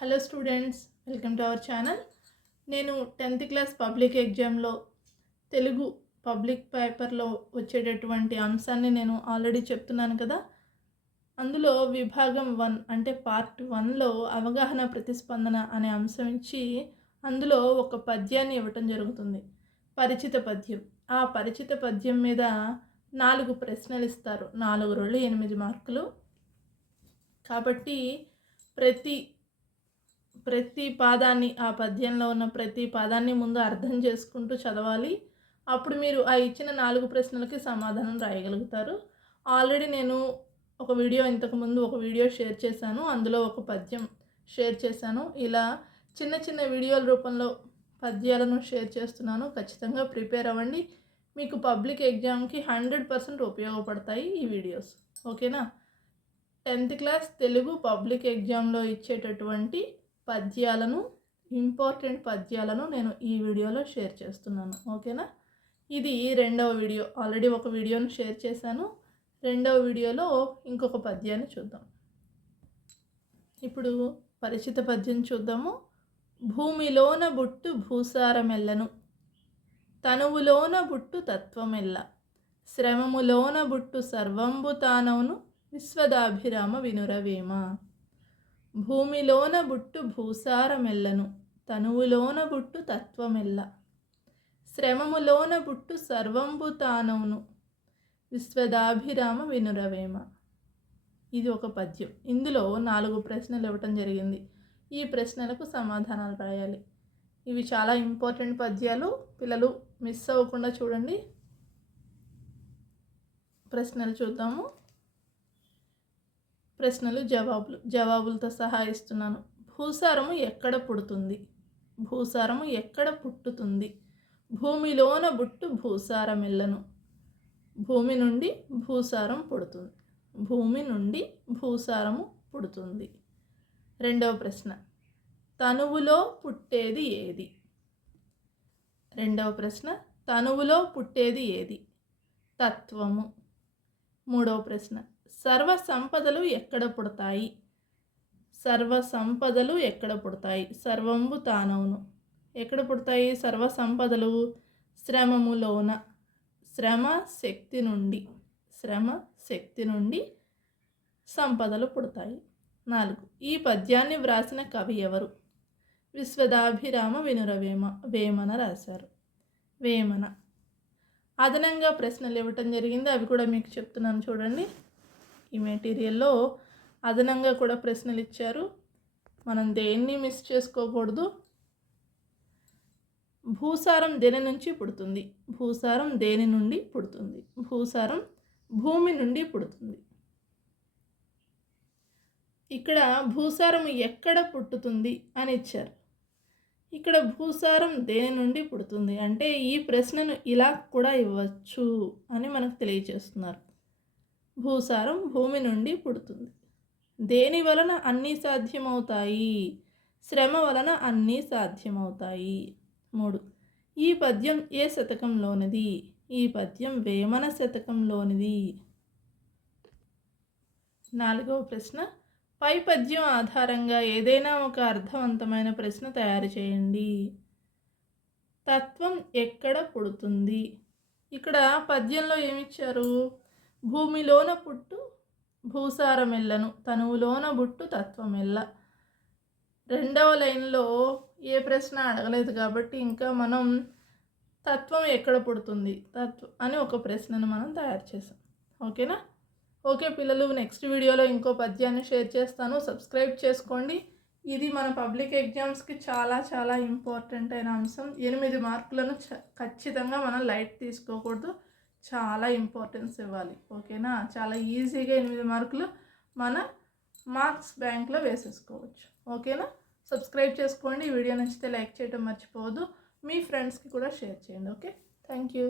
Hello students welcome to our channel నేను tenth class public ఎగ్జామ్లో Telugu public పేపర్లో వచ్చేటటువంటి అంశాన్ని నేను ఆల్రెడీ చెప్తున్నాను కదా. అందులో విభాగం వన్ అంటే పార్ట్ వన్లో అవగాహన ప్రతిస్పందన అనే అంశం ఇచ్చి అందులో ఒక పద్యాన్ని ఇవ్వటం జరుగుతుంది. పరిచిత పద్యం. ఆ పరిచిత పద్యం మీద నాలుగు ప్రశ్నలు ఇస్తారు. నాలుగు రోజులు ఎనిమిది మార్కులు. కాబట్టి ప్రతి ప్రతి పాదాన్ని ఆ పద్యంలో ఉన్న ప్రతి పాదాన్ని ముందు అర్థం చేసుకుంటూ చదవాలి. అప్పుడు మీరు ఆ ఇచ్చిన నాలుగు ప్రశ్నలకి సమాధానం రాయగలుగుతారు. ఆల్రెడీ నేను ఒక వీడియో ఇంతకుముందు ఒక వీడియో షేర్ చేశాను. అందులో ఒక పద్యం షేర్ చేశాను. ఇలా చిన్న చిన్న వీడియోల రూపంలో పద్యాలను షేర్ చేస్తున్నాను. ఖచ్చితంగా ప్రిపేర్ అవ్వండి. మీకు పబ్లిక్ ఎగ్జామ్కి హండ్రెడ్ పర్సెంట్ ఉపయోగపడతాయి ఈ వీడియోస్. ఓకేనా? టెన్త్ క్లాస్ తెలుగు పబ్లిక్ ఎగ్జామ్లో ఇచ్చేటటువంటి పద్యాలను ఇంపార్టెంట్ పద్యాలను నేను ఈ వీడియోలో షేర్ చేస్తున్నాను. ఓకేనా? ఇది రెండవ వీడియో. ఆల్రెడీ ఒక వీడియోను షేర్ చేశాను. రెండవ వీడియోలో ఇంకొక పద్యాన్ని చూద్దాం. ఇప్పుడు పరిచిత పద్యం చూద్దాము. భూమిలోన బుట్టు భూసారమెల్లను తనువులోన బుట్టు తత్వమెల్ల శ్రమములోన బుట్టు సర్వంబు తానవును విశ్వదాభిరామ వినురవేమ. భూమిలోన బుట్టు భూసారమెల్లను తనువులోన బుట్టు తత్వమెల్ల. శ్రమములోన బుట్టు సర్వంబు తానవును విశ్వదాభిరామ వినురవేమ. ఇది ఒక పద్యం. ఇందులో నాలుగు ప్రశ్నలు ఇవ్వటం జరిగింది. ఈ ప్రశ్నలకు సమాధానాలు రాయాలి. ఇవి చాలా ఇంపార్టెంట్ పద్యాలు. పిల్లలు మిస్ అవ్వకుండా చూడండి. ప్రశ్నలు చూద్దాము. ప్రశ్నలు జవాబులు జవాబులతో సహా ఇస్తున్నాను. భూసారము ఎక్కడ పుడుతుంది? భూసారము ఎక్కడ పుట్టుతుంది? భూమిలోన బుట్టు భూసారమెల్లను. భూమి నుండి భూసారం పుడుతుంది. భూమి నుండి భూసారము పుడుతుంది. రెండవ ప్రశ్న. తనువులో పుట్టేది ఏది? రెండవ ప్రశ్న. తనువులో పుట్టేది ఏది? తత్వము. మూడవ ప్రశ్న. సర్వ సంపదలు ఎక్కడ పుడతాయి? సర్వ సంపదలు ఎక్కడ పుడతాయి? సర్వంబు తానవును. ఎక్కడ పుడతాయి సర్వ సంపదలు? శ్రమములోన శ్రమ శక్తి నుండి. శ్రమ శక్తి నుండి సంపదలు పుడతాయి. నాలుగు. ఈ పద్యాన్ని వ్రాసిన కవి ఎవరు? విశ్వదాభిరామ వినురవేమ వేమన రాశారు. వేమన. అదనంగా ప్రశ్నలు ఇవ్వటం జరిగింది. అవి కూడా మీకు చెప్తున్నాను చూడండి. ఈ మెటీరియల్లో అదనంగా కూడా ప్రశ్నలు ఇచ్చారు మనం దేన్ని మిస్ చేసుకోకూడదు? భూసారం దేని నుంచి పుడుతుంది? భూసారం దేని నుండి పుడుతుంది? భూసారం భూమి నుండి పుడుతుంది. ఇక్కడ భూసారం ఎక్కడ పుట్టుతుంది అని ఇచ్చారు. ఇక్కడ భూసారం దేని నుండి పుడుతుంది? అంటే ఈ ప్రశ్నను ఇలా కూడా ఇవ్వచ్చు అని మనకు తెలియజేస్తున్నారు. భూసారం భూమి నుండి పుడుతుంది. దేని వలన అన్నీ సాధ్యమవుతాయి? శ్రమ వలన అన్నీ సాధ్యమవుతాయి. మూడు. ఈ పద్యం ఏ శతకంలోనిది? ఈ పద్యం వేమన శతకంలోనిది. నాలుగవ ప్రశ్న. పై పద్యం ఆధారంగా ఏదైనా ఒక అర్థవంతమైన ప్రశ్న తయారు చేయండి. తత్వం ఎక్కడ పుడుతుంది? ఇక్కడ పద్యంలో ఏమిచ్చారు? భూమిలోన పుట్టు భూసారమెల్లను. తనువులోన బుట్టు తత్వమెల్ల. రెండవ లైన్లో ఏ ప్రశ్న అడగలేదు కాబట్టి ఇంకా మనం తత్వం ఎక్కడ పుడుతుంది తత్వం అని ఒక ప్రశ్నను మనం తయారు చేసాం ఓకేనా? ఓకే పిల్లలు నెక్స్ట్ వీడియోలో ఇంకో పద్యాన్ని షేర్ చేస్తాను. సబ్స్క్రైబ్ చేసుకోండి. ఇది మన పబ్లిక్ ఎగ్జామ్స్కి చాలా చాలా ఇంపార్టెంట్ అయిన అంశం. ఎనిమిది మార్కులను ఖచ్చితంగా మనం లైట్ తీసుకోకూడదు. చాలా ఇంపార్టెన్స్ ఇవ్వాలి ఓకేనా? చాలా ఈజీగా ఎనిమిది మార్కులు మన మార్క్స్ బ్యాంక్లో వేసేసుకోవచ్చు ఓకేనా? సబ్స్క్రైబ్ చేసుకోండి ఈ వీడియో నచ్చితే లైక్ చేయడం మర్చిపోవద్దు. మీ ఫ్రెండ్స్కి కూడా షేర్ చేయండి ఓకే? Thank you